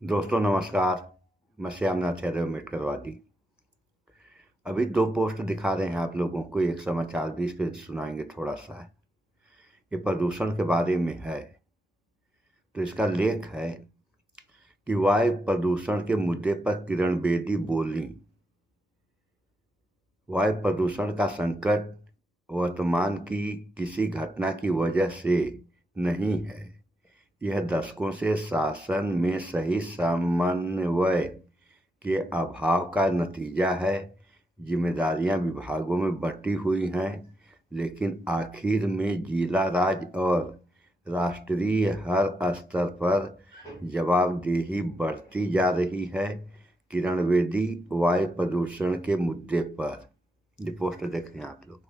दोस्तों नमस्कार। मैं श्यामनाथ यादव मेटकरवादी। अभी 2 पोस्ट दिखा रहे हैं आप लोगों को, एक समाचार भी इस पे सुनाएंगे थोड़ा सा। ये प्रदूषण के बारे में है। तो इसका लेख है कि वायु प्रदूषण के मुद्दे पर किरण बेदी बोलीं। वायु प्रदूषण का संकट वर्तमान की किसी घटना की वजह से नहीं है। यह दशकों से शासन में सही समन्वय के अभाव का नतीजा है। जिम्मेदारियां विभागों में बंटी हुई हैं, लेकिन आखिर में जिला, राज्य और राष्ट्रीय हर स्तर पर जवाबदेही बढ़ती जा रही है। किरण बेदी वायु प्रदूषण के मुद्दे पर। ये पोस्ट देखें आप लोग।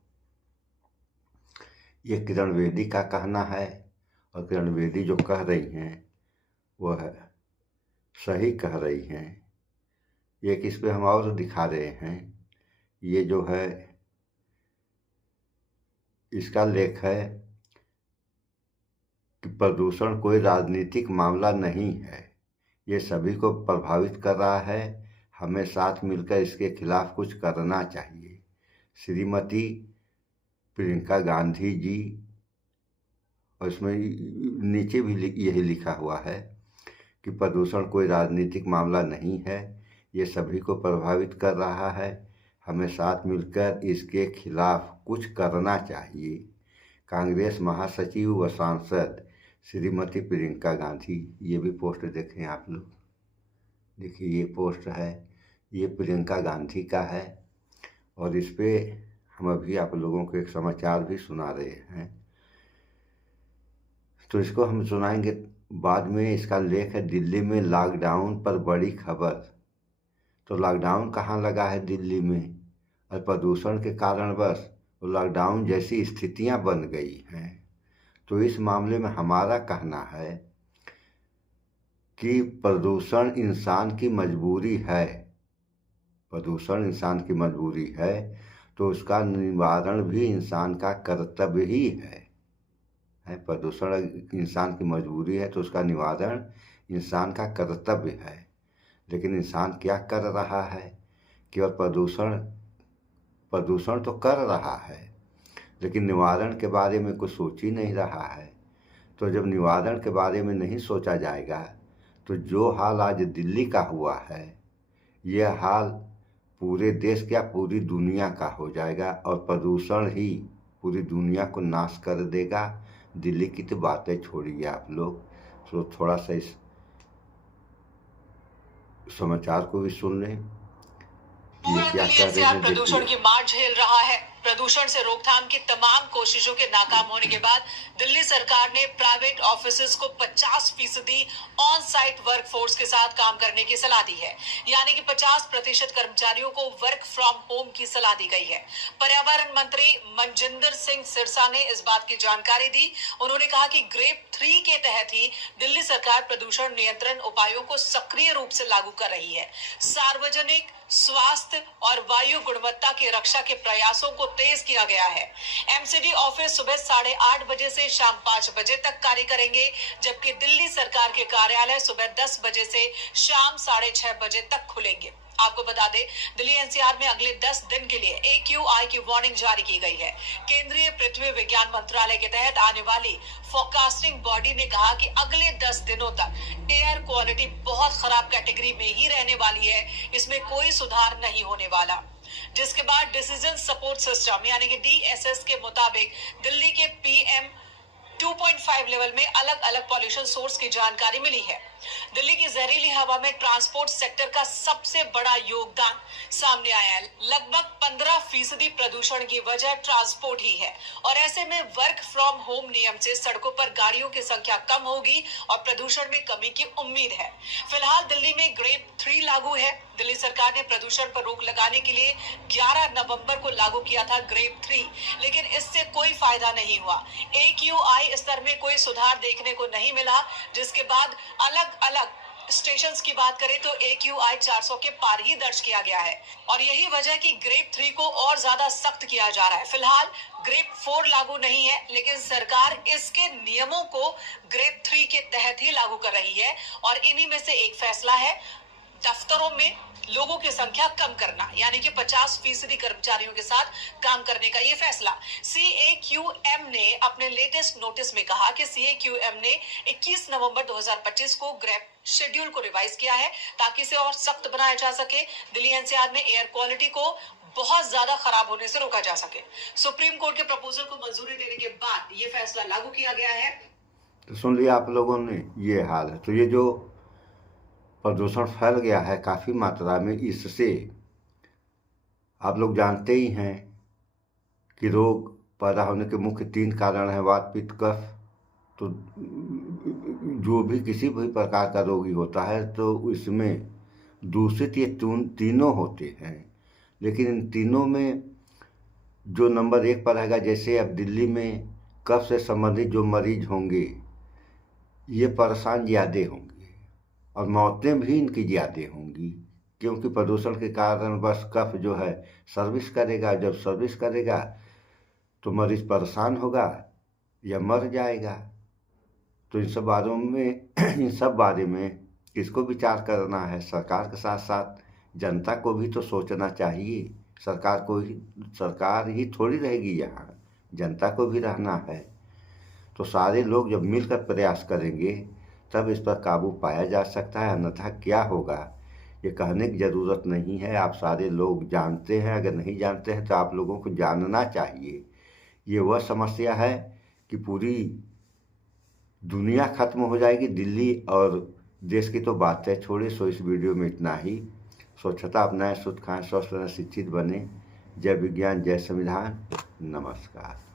ये किरण बेदी का कहना है और किरण बेदी जो कह रही हैं वह सही कह रही हैं। एक इस पे हम और दिखा रहे हैं। ये जो है इसका लेख है कि प्रदूषण कोई राजनीतिक मामला नहीं है, ये सभी को प्रभावित कर रहा है। हमें साथ मिलकर इसके खिलाफ कुछ करना चाहिए। श्रीमती प्रियंका गांधी जी, और इसमें नीचे भी यही लिखा हुआ है कि प्रदूषण कोई राजनीतिक मामला नहीं है, ये सभी को प्रभावित कर रहा है। हमें साथ मिलकर इसके खिलाफ कुछ करना चाहिए। कांग्रेस महासचिव व सांसद श्रीमती प्रियंका गांधी। ये भी पोस्ट देखें आप लोग। देखिए ये पोस्ट है, ये प्रियंका गांधी का है और इस पे हम अभी आप लोगों को एक समाचार भी सुना रहे हैं। तो इसको हम सुनाएंगे बाद में। इसका लेख है दिल्ली में लॉकडाउन पर बड़ी खबर। तो लॉकडाउन कहाँ लगा है दिल्ली में, और प्रदूषण के कारण बस लॉकडाउन जैसी स्थितियां बन गई हैं। तो इस मामले में हमारा कहना है कि प्रदूषण इंसान की मजबूरी है। प्रदूषण इंसान की मजबूरी है तो उसका निवारण भी इंसान का कर्तव्य ही है। प्रदूषण इंसान की मजबूरी है तो उसका निवारण इंसान का कर्तव्य है। लेकिन इंसान क्या कर रहा है? केवल प्रदूषण तो कर रहा है, लेकिन निवारण के बारे में कुछ सोच ही नहीं रहा है। तो जब निवारण के बारे में नहीं सोचा जाएगा तो जो हाल आज दिल्ली का हुआ है, यह हाल पूरे देश क्या पूरी दुनिया का हो जाएगा, और प्रदूषण ही पूरी दुनिया को नाश कर देगा। दिल्ली की तो बातें छोड़िए आप लोग। तो थोड़ा सा इस समाचार को भी सुन लें। ये क्या कर रहे हैं प्रदूषण की मार झेल रहा है। प्रदूषण से रोकथाम की तमाम कोशिशों के नाकाम होने के बाद दिल्ली सरकार ने प्राइवेट ऑफिसेज को 50% ऑन साइट वर्कफोर्स के साथ काम करने की सलाह दी है। यानी कि 50% कर्मचारियों को वर्क फ्रॉम होम की सलाह दी गई है। पर्यावरण मंत्री मनजिंदर सिंह सिरसा ने इस बात की जानकारी दी। उन्होंने कहा कि ग्रेड 3 के तहत ही दिल्ली सरकार प्रदूषण नियंत्रण उपायों को सक्रिय रूप से लागू कर रही है। सार्वजनिक स्वास्थ्य और वायु गुणवत्ता की रक्षा के प्रयासों को तेज किया गया है। एमसीडी ऑफिस सुबह 8:30 बजे से शाम 5 बजे तक कार्य करेंगे, जबकि दिल्ली सरकार के कार्यालय सुबह 10 बजे से शाम 6:30 बजे तक खुलेंगे। आपको बता दें, दिल्ली एनसीआर में अगले 10 दिन के लिए AQI की वार्निंग जारी की गई है। केंद्रीय पृथ्वी विज्ञान मंत्रालय के तहत आने वाली फोरकास्टिंग बॉडी ने कहा कि अगले 10 दिनों तक एयर क्वालिटी बहुत खराब कैटेगरी में ही रहने वाली है, इसमें कोई सुधार नहीं होने वाला। जिसके बाद डिसीजन सपोर्ट सिस्टम यानी कि DSS के मुताबिक दिल्ली के PM 2.5 लेवल में अलग अलग पॉल्यूशन सोर्स की जानकारी मिली है। दिल्ली की जहरीली हवा में ट्रांसपोर्ट सेक्टर का सबसे बड़ा योगदान सामने आया है। लगभग 15% प्रदूषण की वजह ट्रांसपोर्ट ही है, और ऐसे में वर्क फ्रॉम होम नियम से सड़कों पर गाड़ियों की संख्या कम होगी और प्रदूषण में कमी की उम्मीद है। फिलहाल दिल्ली में ग्रेड 3 लागू है। दिल्ली सरकार ने प्रदूषण पर रोक लगाने के लिए 11 नवंबर को लागू किया था ग्रेड 3, लेकिन इससे कोई फायदा नहीं हुआ। AQI स्तर में कोई सुधार देखने को नहीं मिला, जिसके बाद अलग अलग स्टेशन की बात करें तो AQI 400 के पार ही दर्ज किया गया है, और यही वजह कि ग्रेड 3 को और ज्यादा सख्त किया जा रहा है। फिलहाल ग्रेड 4 लागू नहीं है, लेकिन सरकार इसके नियमों को ग्रेड 3 के तहत ही लागू कर रही है और इन्हीं में से एक फैसला है दफ्तरों में लोगों की संख्या कम करना, यानी कि 50% कर्मचारियों के साथ काम करने का ये फैसला। CAQM ने अपने लेटेस्ट नोटिस में कहा कि CAQM ने 21 नवंबर 2025 को ग्रैप शेड्यूल को रिवाइज किया है ताकि इसे और सख्त बनाया जा सके। दिल्ली NCR में एयर क्वालिटी को बहुत ज्यादा खराब होने से रोका जा सके। सुप्रीम कोर्ट के प्रपोजल को मंजूरी देने के बाद ये फैसला लागू किया गया है। तो सुन लिया आप लोगों ने, ये हाल है। तो ये जो प्रदूषण फैल गया है काफ़ी मात्रा में, इससे आप लोग जानते ही हैं कि रोग पैदा होने के मुख्य 3 कारण हैं, वात, पित्त, कफ। तो जो भी किसी भी प्रकार का रोगी होता है तो इसमें दूषित ये तीनों होते हैं, लेकिन इन तीनों में जो नंबर 1 पर रहेगा, जैसे अब दिल्ली में कफ से संबंधित जो मरीज होंगे ये परेशान ज़्यादा होंगे और मौतें भी इनकी ज़्यादा होंगी, क्योंकि प्रदूषण के कारण बस कफ जो है सर्विस करेगा। जब सर्विस करेगा तो मरीज परेशान होगा या मर जाएगा। तो इन सब बारे में किसको विचार करना है? सरकार के साथ साथ जनता को भी तो सोचना चाहिए। सरकार ही थोड़ी रहेगी यहाँ, जनता को भी रहना है। तो सारे लोग जब मिलकर प्रयास करेंगे तब इस पर काबू पाया जा सकता है, अन्यथा क्या होगा ये कहने की ज़रूरत नहीं है। आप सारे लोग जानते हैं, अगर नहीं जानते हैं तो आप लोगों को जानना चाहिए। ये वह समस्या है कि पूरी दुनिया खत्म हो जाएगी, दिल्ली और देश की तो बातें छोड़े। सो इस वीडियो में इतना ही। स्वच्छता अपनाएं, शुद्ध खाएं, स्वस्थ रहें, शिक्षित बने। जय विज्ञान, जय संविधान। नमस्कार।